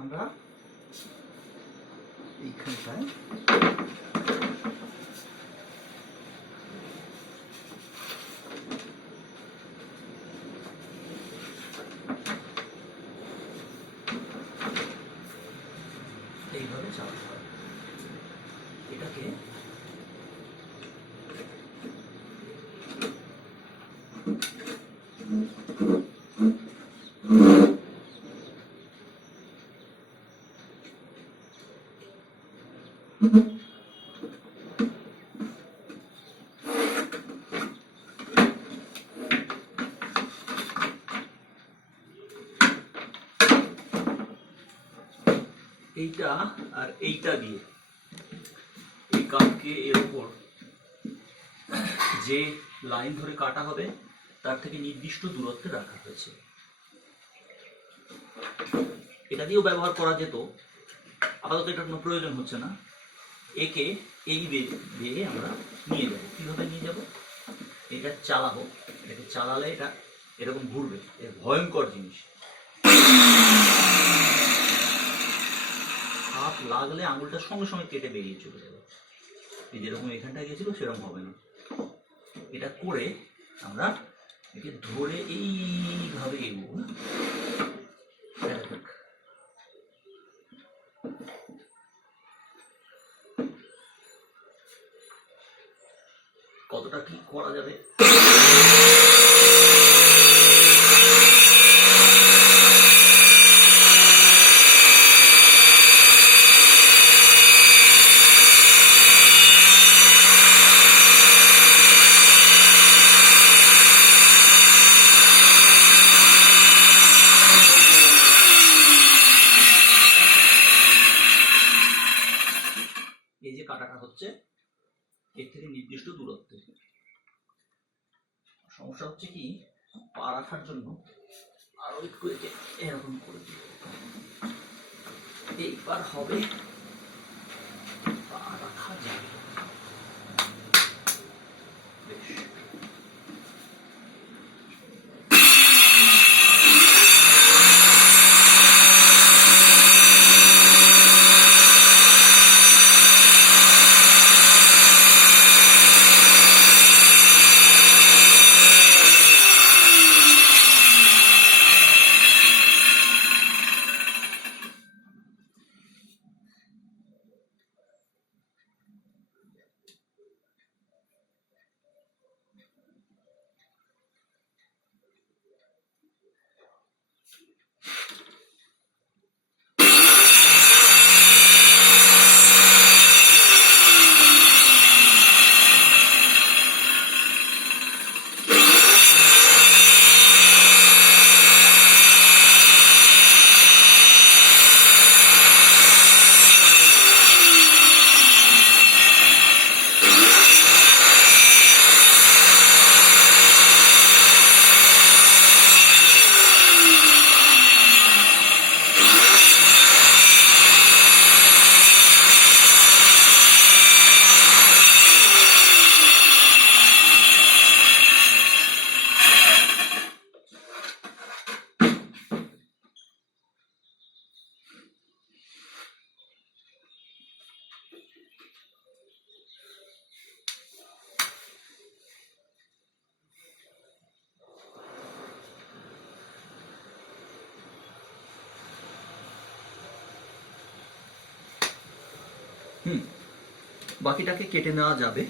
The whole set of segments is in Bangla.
আমরা এইখানটায় এইভাবে চালাতে হয় এটাকে। এইটা আর এইটা দিয়ে এই কাঠকে এর উপর যে লাইন ধরে কাটা হবে তার থেকে নির্দিষ্ট দূরত্বে রাখা হয়েছে। এটা দিয়েও ব্যবহার করা যেত, আপাতত এটার কোনো প্রয়োজন হচ্ছে না। একে এই দিয়ে আমরা নিয়ে যাব। কিভাবে নিয়ে যাব? এটা চালাবো, এটাকে চালালে এটা এরকম ঘুরবে। এর ভয়ঙ্কর জিনিস, হাত লাগলে আঙুলটা সঙ্গে সঙ্গে কেটে বেরিয়ে চলে যাবে। এই যেরকম এখানটায় গেছিল সেরকম হবে না। এটা করে আমরা একে ধরে এইভাবে এগোবো। কতটা ঠিক করা যাবে এই যে কাটাটা হচ্ছে এর থেকে নির্দিষ্ট দূরত্বে। সমস্যা হচ্ছে কি, পা রাখার জন্য আরো একটু এরকম করে দিই, এইবার হবে, পা রাখা যাবে বেশ। বাকিটাকে কেটে নেওয়া যাবে।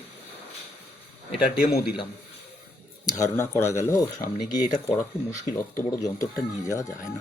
এটা ডেমো দিলাম, ধারণা করা গেল। সামনে গিয়ে এটা করা খুব মুশকিল, অত বড় যন্ত্রটা নিয়ে যাওয়া যায় না।